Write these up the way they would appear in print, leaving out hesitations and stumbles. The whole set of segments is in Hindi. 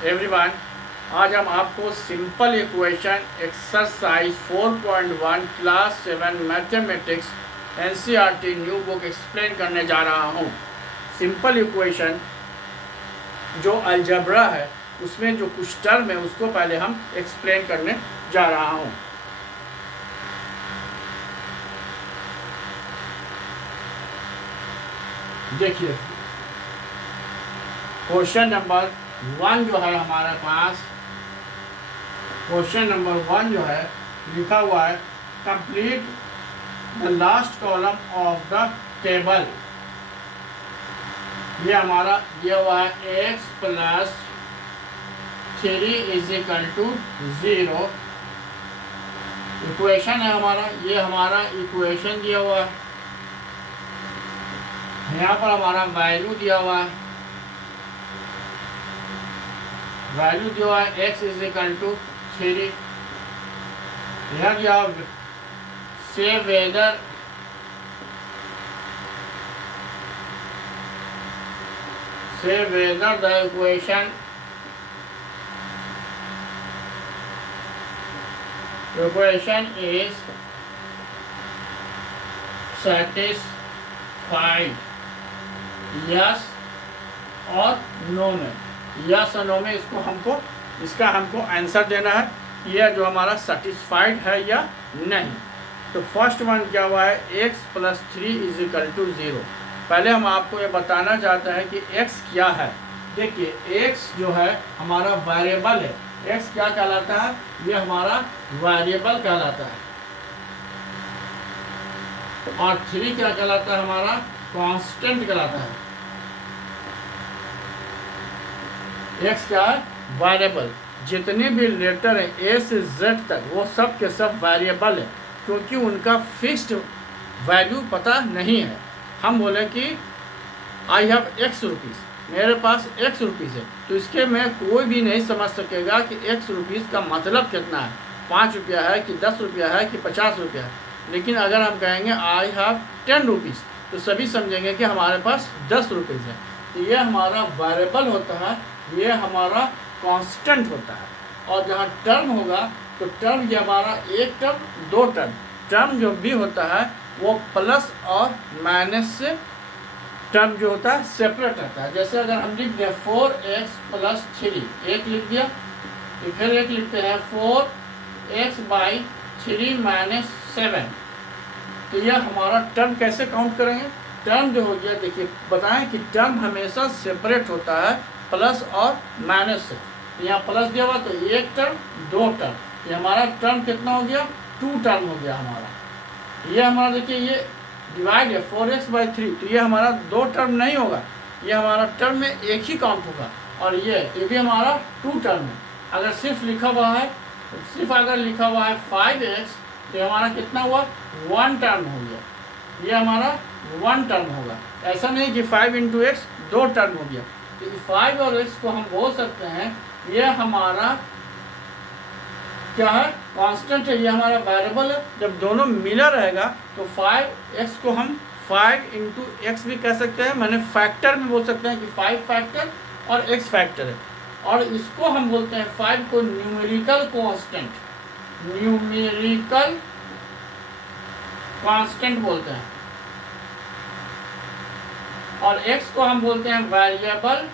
एवरीवन, आज हम आपको simple equation exercise 4.1 class 7 mathematics NCERT new book explain करने जा रहा हूँ। सिंपल इक्वेशन जो अलजेब्रा है उसमें जो कुछ टर्म है उसको पहले हम एक्सप्लेन करने जा रहा हूँ। देखिए, क्वेश्चन नंबर 1 जो है हमारे पास, क्वेश्चन नंबर 1 जो है लिखा हुआ है complete the last column of the table. ये हमारा दिया हुआ है x plus 3 is equal to 0। Equation है हमारा, ये हमारा इक्वेशन दिया हुआ है। यहाँ पर हमारा वैल्यू दिया हुआ है, वैल्यू दिया हुआ है x इज इक्वल टू 3। यह दिया से whether the equation is satisfied, yes और नो में। यस और नो में इसका हमको आंसर देना है, यह जो हमारा सेटिस्फाइड है या नहीं। तो फर्स्ट वन क्या हुआ है, x plus 3 is equal to 0। पहले हम आपको ये बताना चाहते हैं कि x क्या है। देखिए, x जो है हमारा वेरिएबल है। x क्या कहलाता है, ये हमारा वेरिएबल कहलाता है। और 3 क्या कहलाता है, हमारा कांस्टेंट कहलाता है। x क्या है, वेरिएबल। जितने भी लेटर हैं ए से जेड तक वो सब के सब वेरिएबल है, क्योंकि उनका फिक्स्ड वैल्यू पता नहीं है। हम बोले कि आई हैव x रुपीज़, मेरे पास x रुपीज़ है, तो इसके में कोई भी नहीं समझ सकेगा कि x रुपीज़ का मतलब कितना है, 5 रुपया है कि 10 रुपया है कि 50 रुपया है। लेकिन अगर हम कहेंगे आई हैव 10 रुपीज़, तो सभी समझेंगे कि हमारे पास 10 रुपीज़ है। तो ये हमारा वेरिएबल होता है, ये हमारा कांस्टेंट होता है। और जहाँ टर्म होगा तो टर्म ये हमारा एक टर्म, दो टर्म। टर्म जो भी होता है वो प्लस और माइनस से टर्म जो होता है सेपरेट रहता है। जैसे अगर हम लिख दें 4x प्लस 3, एक लिख दिया, तो फिर एक लिखते हैं 4x बाई 3 माइनस 7। तो यह हमारा टर्म कैसे काउंट करेंगे, टर्म जो हो गया, देखिए बताएं कि टर्म हमेशा सेपरेट होता है प्लस और माइनस से। यहाँ प्लस दिया हुआ तो एक टर्म, दो टर्म, ये हमारा टर्म कितना हो गया, 2 टर्म हो गया हमारा। ये हमारा देखिए ये डिवाइड है 4x बाई 3, तो ये हमारा 2 टर्म नहीं होगा, ये हमारा टर्म में एक ही काउंट होगा। और ये भी हमारा 2 टर्म है। अगर सिर्फ लिखा हुआ है, सिर्फ अगर लिखा हुआ है 5x, तो हमारा कितना हुआ, 1 टर्म हो गया, ये हमारा 1 टर्म होगा। ऐसा नहीं कि 5 इंटू एक्स 2 टर्म हो गया। तो 5 और x को हम बोल सकते हैं ये हमारा क्या है, कांस्टेंट है, ये हमारा वेरिएबल है। जब दोनों मिला रहेगा तो 5x को हम 5 इंटू एक्स भी कह सकते हैं, मैंने फैक्टर में बोल सकते हैं कि 5 फैक्टर और x फैक्टर है। और इसको हम बोलते हैं 5 को न्यूमेरिकल कांस्टेंट, न्यूमेरिकल कांस्टेंट बोलते हैं। और x को हम बोलते हैं वेरिएबल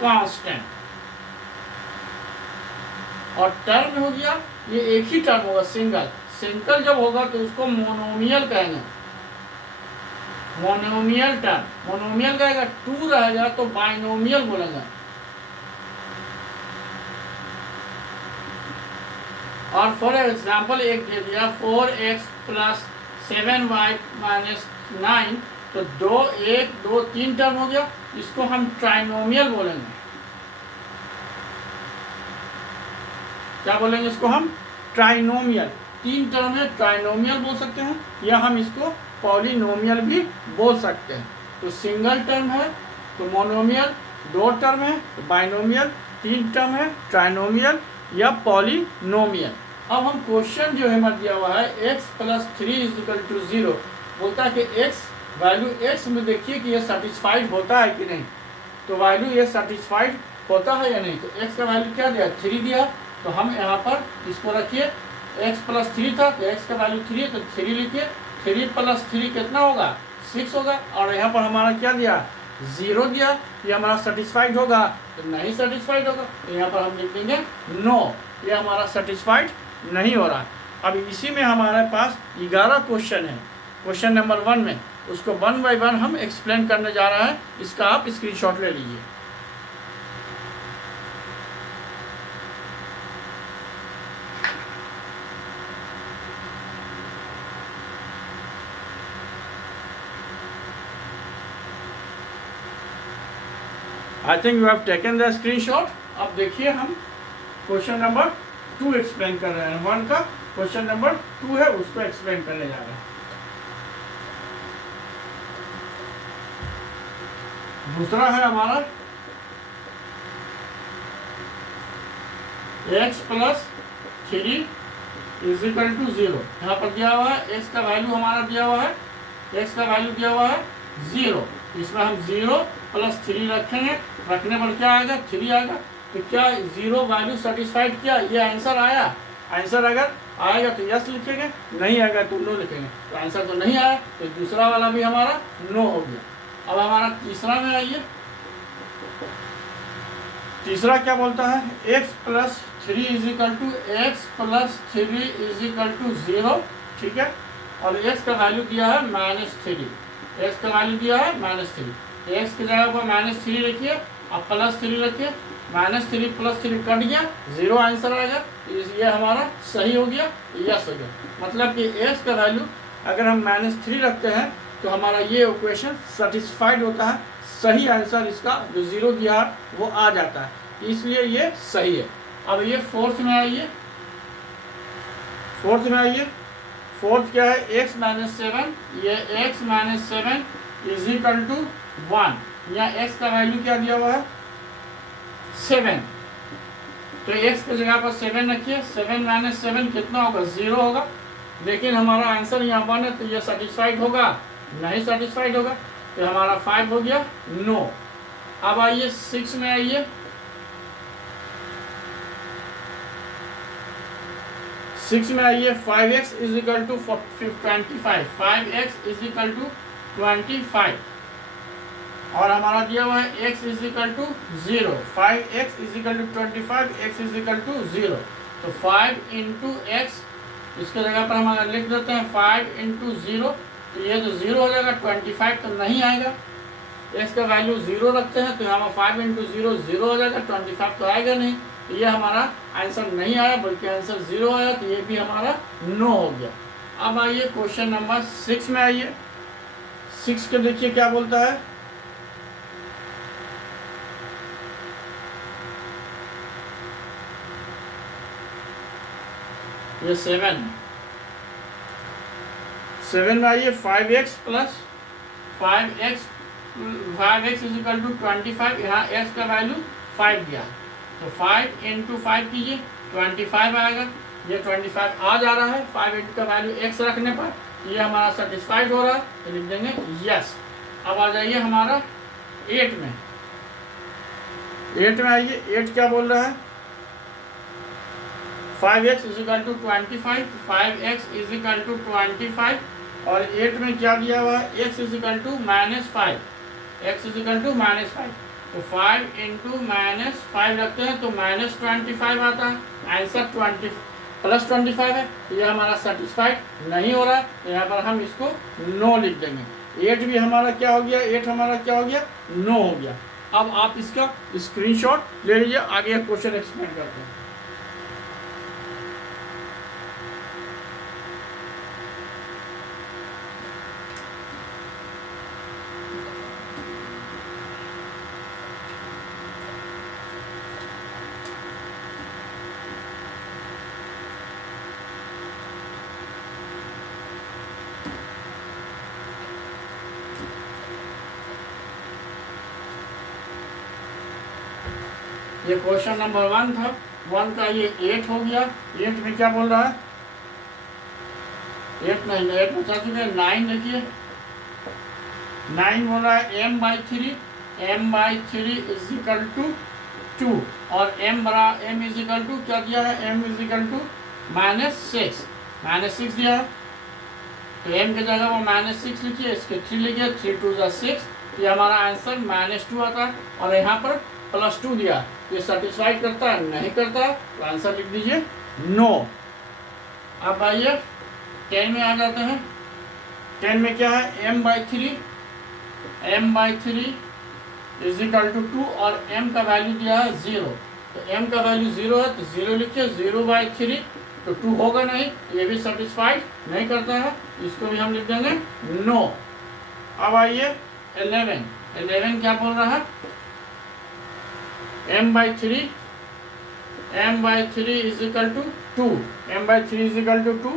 कांस्टेंट। और टर्म हो गया, ये एक ही टर्म होगा, सिंगल। सिंगल जब होगा तो उसको मोनोमियल कहेंगे, मोनोमियल टर्म। मोनोमियल कहेगा 2 रहेगा तो बाइनोमियल बोलेंगे। और फॉर एग्जाम्पल एक दे दिया 4x प्लस 7y माइनस 9, तो 2 1 2 3 टर्म हो गया, इसको हम ट्राइनोमियल बोलेंगे। क्या बोलेंगे इसको हम, ट्राइनोमियल। 3 टर्म है, ट्राइनोमियल बोल सकते हैं, या हम इसको पॉलिनोमियल भी बोल सकते हैं। तो सिंगल टर्म है तो मोनोमियल, 2 टर्म है तो बाइनोमियल, 3 टर्म है ट्राइनोमियल या पॉलिनोमियल। अब हम क्वेश्चन जो है दिया हुआ है x plus 3 is equal to 0, बोलता है कि x वैल्यू x में देखिए कि ये सेटिस्फाइड होता है कि नहीं। तो वैल्यू ये सेटिस्फाइड होता है या नहीं। तो x का वैल्यू क्या दिया, 3 दिया, तो हम यहाँ पर इसको रखिए, x प्लस 3 था तो x का वैल्यू 3 है तो 3 लिखिए, 3 प्लस 3 कितना होगा, 6 होगा। और यहाँ पर हमारा क्या दिया, 0 दिया, ये हमारा सेटिस्फाइड होगा, तो नहीं सेटिस्फाइड होगा, तो यहाँ पर हम लिख देंगे नो, ये हमारा सेटिस्फाइड नहीं हो रहा। अब इसी में हमारे पास 11 क्वेश्चन है, क्वेश्चन नंबर 1 में, उसको 1 बाय 1 हम एक्सप्लेन करने जा रहे हैं, इसका आप स्क्रीनशॉट ले लीजिए। I think you have taken the screenshot. अब देखिए हम क्वेश्चन नंबर 2 एक्सप्लेन कर रहे हैं, 1 का क्वेश्चन नंबर 2 है, उसको एक्सप्लेन करने जा रहे हैं। दूसरा है हमारा x plus 3 is equal to 0। यहाँ पर दिया हुआ है x का वैल्यू हमारा दिया हुआ है, x का वैल्यू दिया हुआ है 0, इसमें हम 0 प्लस 3 रखेंगे, रखने पर क्या आएगा, 3 आएगा। तो क्या 0 वैल्यू सेटिस्फाइड किया, ये आंसर आया। आंसर अगर आएगा तो यस लिखेंगे, नहीं आएगा तो नो लिखेंगे। तो आंसर तो नहीं आया, तो दूसरा वाला भी हमारा नो हो गया। अब हमारा तीसरा में आइए, तीसरा क्या बोलता है, x plus 3 is equal to x plus 3 is equal to 0, ठीक है। और x का वैल्यू दिया है -3, x का वैल्यू दिया है -3, x की जगह पर -3 रखिए, अब +3 रखिए, -3 प्लस 3 कट गया, 0 आंसर आएगा, ये हमारा सही हो गया, यस हो गया। मतलब कि x का वैल्यू अगर हम -3 रखते हैं तो हमारा ये इक्वेशन सेटिस्फाइड होता है, सही आंसर इसका जो 0 दिया है वो आ जाता है, इसलिए ये सही है। अब ये फोर्थ में आइए, फोर्थ में आइए, फोर्थ क्या है, x - 7, ये x - 7 इज इक्वल टू 1, यहाँ x का वैल्यू क्या दिया हुआ है, 7, तो x की जगह पर 7 रखिए, 7 - 7 कितना होगा, 0 होगा। लेकिन हमारा आंसर यहाँ 1 है, तो ये सेटिस्फाइड होगा, नहीं सेटिस्फाइड होगा, तो हमारा 5 हो गया, नो। अब आइए 6 में आइए, 6 में आइए, 5x is equal to 25, 5x is equal to 25, और हमारा दिया हुआ है x is equal to 0, 5x is equal to 25, x is equal to 0, तो 5 इंटू एक्स, इसके जगह पर हम अगर लिख देते हैं 5 इंटू 0, तो ये तो 0 हो जाएगा, 25 तो नहीं आएगा, x का वैल्यू 0 रखते हैं तो यहाँ पर 5 इंटू 0 0 हो जाएगा, 25 तो आएगा नहीं, तो ये हमारा आंसर नहीं आया, बल्कि आंसर 0 आया, तो ये भी हमारा नो हो गया। अब आइए क्वेश्चन नंबर 6 में आइए, 6 के देखिए क्या बोलता है, ये 7 में आइए, 5x plus 5x is equal to 25, यहाँ x का वैल्यू 5 दिया, तो 5 इंटू 5 कीजिए, 25 आएगा, ये 25 आ जा रहा है, 5 इंटू का वैल्यू x रखने पर ये हमारा सेटिस्फाइड हो रहा है, तो लिख देंगे यस। अब आ जाइए हमारा 8 में, 8 में आइए, 8 क्या बोल रहा है, 5x is equal to 25, 5x is equal to 25, और 8 में क्या दिया हुआ है, x is equal to -5, x is equal to -5, तो 5 इंटू -5 रखते हैं तो -25 आता है, आंसर 20 प्लस 25 है, तो ये हमारा सेटिस्फाइड नहीं हो रहा है, तो यहाँ पर हम इसको नो लिख देंगे। 8 भी हमारा क्या हो गया, 8 हमारा क्या हो गया, नो हो गया। अब आप इसका स्क्रीनशॉट ले लीजिए, आगे क्वेश्चन एक्सप्लेन करते हैं। ये क्वेश्चन नंबर 1 था, 1 का ये 8 हो गया। 8 में क्या बोल रहा है, 8 नहीं, 8 में चल चुके हैं, 9 देखिए, 9 बोल रहा है m/3 इज इक्वल टू 2 और m इज इक्वल टू क्या दिया है, m इज इक्वल टू -6 दिया है, तो m की जगह वो -6 लिखिए, इसके 3 लिखिए, 3 2 ज़ा 6, ये हमारा आंसर -2 आता है। और यहाँ पर +2 दिया, ये सेटिस्फाइड करता है, नहीं करता, तो आंसर लिख दीजिए नो। अब आइए 10 में आ जाते हैं। 10 में क्या है, m/3 इज इक्वल टू 2 और m का वैल्यू दिया है 0, तो m का वैल्यू 0 है तो 0 लिखिए, 0/3 तो 2 होगा नहीं, ये भी सेटिस्फाइड नहीं करता है, इसको भी हम लिख देंगे नो। अब आइए 11 क्या बोल रहा है, m/3 is equal to 2, m/3 is equal to 2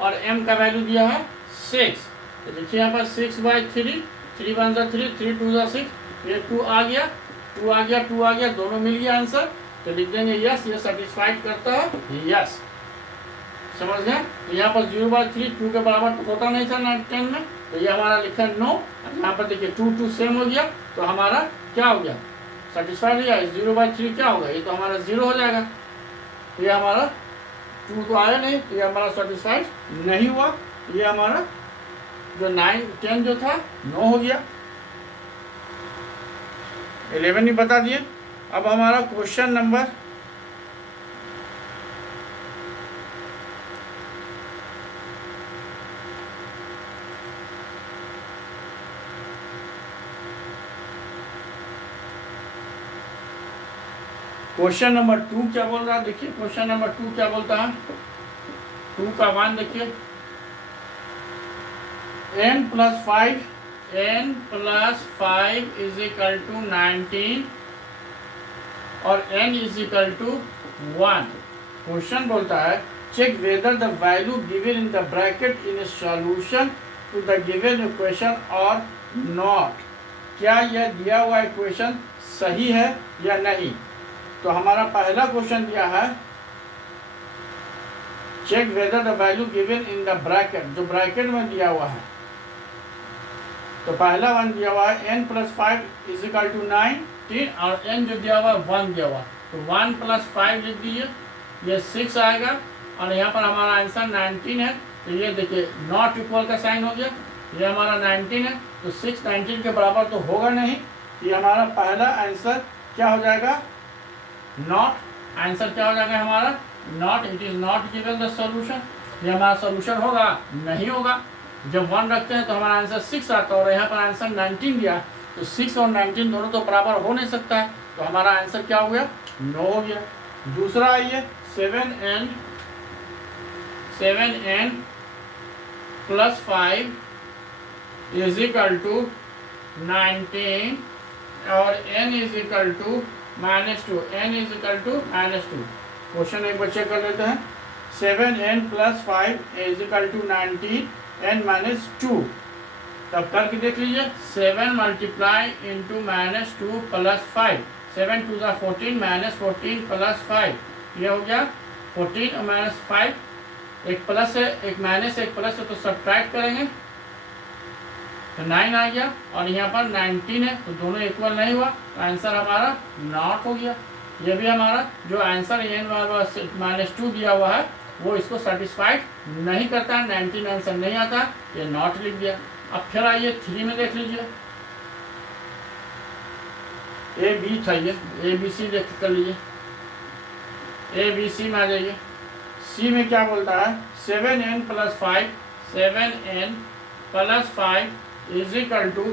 और m का वैल्यू दिया है 6, तो देखिए यहाँ पर 6/3, 3 1 ज़ा 3, 3 2 ज़ा 6, ये 2 आ गया, 2 आ गया, दोनों मिल गया आंसर, तो लिख देंगे यस, ये सेटिस्फाइड करता है, यस। समझ गए, यहाँ पर 0/3 2 के बराबर तो होता नहीं था 10 में, तो ये हमारा लिखा है नो। यहाँ पर देखिए 2 सेम हो गया, तो हमारा क्या हो गया, सेटिस्फाइड हो गया। 0/3 क्या होगा, ये तो हमारा 0 हो जाएगा, तो ये हमारा 2 तो आया नहीं, तो ये हमारा सेटिस्फाइड नहीं हुआ, ये हमारा जो 9 10 जो था 9 हो गया। 11 ही बता दिए। अब हमारा क्वेश्चन नंबर क्वेश्चन नंबर 2 क्या बोल रहा है, देखिए क्वेश्चन नंबर 2 क्या बोलता है। 2 का मान देखिए, n + 5 इज इक्वल टू 19 और n is equal to 1। Question बोलता है check whether the value given in the bracket in solution to the given equation और नॉट, क्या यह दिया हुआ इक्वेशन सही है या नहीं। तो हमारा पहला क्वेश्चन दिया है check whether the value given in the bracket, जो ब्रैकेट में दिया हुआ है, तो पहला वन दिया हुआ है n + 5 इज इक्वल टू 19 और n जो दिया हुआ है 1 दिया हुआ, तो 1 + 5 लिख दीजिए, ये 6 आएगा और यहाँ पर हमारा आंसर 19 है, तो ये देखिए नॉट इक्वल का साइन हो गया, ये हमारा 19 है, तो 6 19 के बराबर तो होगा नहीं, ये हमारा पहला आंसर क्या हो जाएगा, नॉट। आंसर क्या हो जाएगा हमारा not, it is not given the solution, ये हमारा सॉल्यूशन होगा नहीं होगा। जब 1 रखते हैं तो हमारा आंसर 6 आता है और यहाँ पर आंसर 19 दिया, तो 6 और 19 दोनों तो बराबर हो नहीं सकता है, तो हमारा आंसर क्या हो गया, नो हो गया। दूसरा आइए 7n + 5 इज इक्वल टू 19 और n is equal to -2, n is equal to -2। Question एक बार चेक कर लेते हैं। 7n + 5 is equal to 19 n - 2, तब करके देख लीजिए, 7 मल्टीप्लाई इंटू -2 + 5, 7 2 ज़ा 14 -14 + 5, ये हो गया 14 और -5, एक प्लस है एक माइनस है एक प्लस है, तो सब्ट्रैक्ट करेंगे तो 9 आ गया और यहाँ पर 19 है, तो दोनों इक्वल नहीं हुआ, तो आंसर हमारा नॉट हो गया। ये भी हमारा जो आंसर n - 2 दिया हुआ है वो इसको सेटिस्फाइड नहीं करता है, 19 आंसर नहीं आता, ये नॉट लिख दिया। अब फिर आइए 3 में देख लीजिए, AB था ये, ABC देख कर लीजिए, ABC में आ जाइए। C में क्या बोलता है, 7n + 5 इज इक्वल टू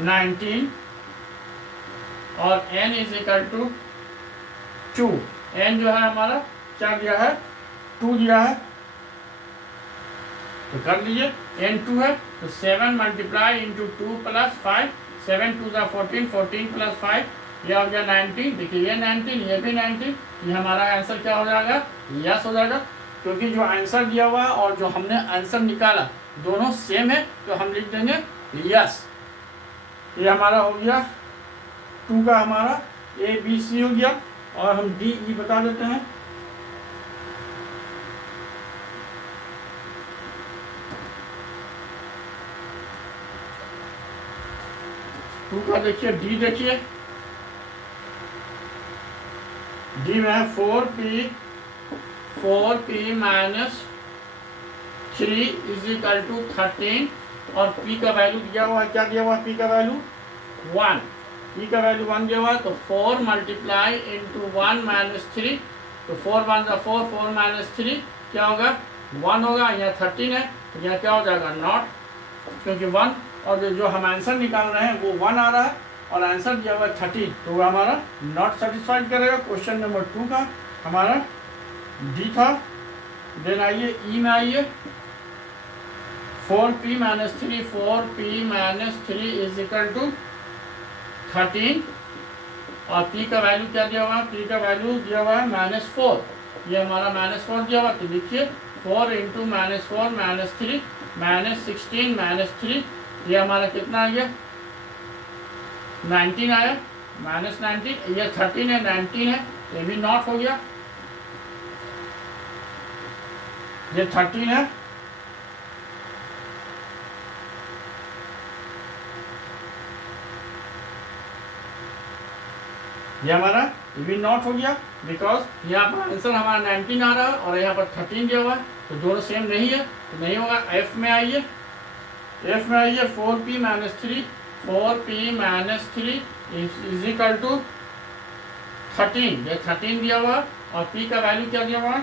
19 और n is equal to 2। n जो है हमारा क्या दिया है, 2 दिया है, तो कर लीजिए, n 2 है, तो 7 मल्टीप्लाई इंटू 2 + 5, 7 2 ज़ा 14, 14 + 5, यह हो गया 19। देखिए ये 19 ये भी 19, ये हमारा आंसर क्या हो जाएगा, यस हो जाएगा, क्योंकि जो आंसर दिया हुआ है और जो हमने आंसर निकाला दोनों सेम है, तो हम लिख देंगे यस। ये हमारा हो गया 2 का हमारा ABC हो गया, और हम DE बता देते हैं। 2 का देखिए, डी देखिए, डी में है 4p minus 3 is equal to 13, और p का वैल्यू दिया हुआ है, क्या दिया हुआ है p का वैल्यू 1, p का वैल्यू 1 दिया हुआ है, तो 4 मल्टीप्लाई इंटू 1 माइनस 3, तो 4 1 का 4, 4 माइनस 3 क्या होगा 1 होगा, यहाँ 13 है तो यहाँ क्या हो जाएगा नॉट, क्योंकि 1 और जो हम आंसर निकाल रहे हैं वो 1 आ रहा है और आंसर दिया हुआ है 13, तो वो हमारा नॉट सेटिस्फाइड करेगा। क्वेश्चन नंबर 2 का हमारा डी था। देन आइए ई में आइए, 4p minus 3, 4p minus 3 is equal to 13, और p का वैल्यू क्या दिया हुआ है, p का वैल्यू दिया हुआ है -4, ये हमारा -4 दिया हुआ, तो देखिए 4 इंटू -4 -3 -16 -3, ये हमारा कितना आ गया 19 आया, -19, ये 13 है 19 है, ये भी नॉट हो गया, ये 13 है, ये हमारा ये भी नॉट हो गया, बिकॉज यहाँ पर आंसर हमारा 19 आ रहा है और यहाँ पर 13 दिया हुआ है, तो दोनों सेम नहीं है, तो नहीं होगा। एफ में आइए, एफ में आइए, 4p minus 3, 4p minus 3 is equal to 13, ये 13 दिया हुआ, और p का वैल्यू क्या दिया हुआ,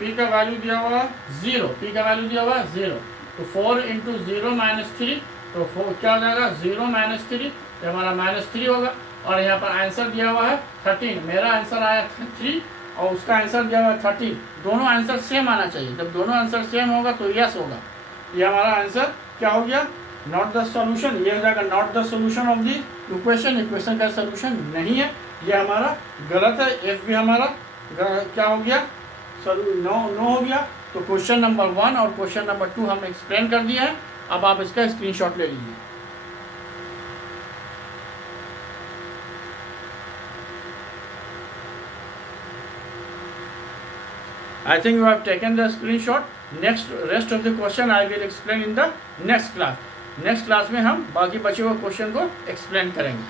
p का वैल्यू दिया हुआ 0, p का वैल्यू दिया हुआ 0, तो 4 इंटू 0 माइनस 3, तो 4 क्या हो जाएगा 0 माइनस 3, तो हमारा -3 होगा, और यहाँ पर आंसर दिया हुआ है 13, मेरा आंसर आया 3 और उसका आंसर दिया हुआ है 13, दोनों आंसर सेम आना चाहिए, जब दोनों आंसर सेम होगा तो यस होगा, ये हमारा आंसर क्या हो गया नॉट द सॉल्यूशन, ये हो जाएगा not the solution of the equation, equation का सॉल्यूशन नहीं है, ये हमारा गलत है, एफ भी हमारा क्या हो गया नो हो गया। तो क्वेश्चन नंबर 1 और क्वेश्चन नंबर 2 हमने एक्सप्लेन कर दिया है, अब आप इसका स्क्रीनशॉट ले लीजिए। I think you have taken the screenshot. Next rest of the question I will explain in the next class. Next class में हम बाकी बचे हुए क्वेश्चन को एक्सप्लेन करेंगे।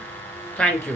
Thank you.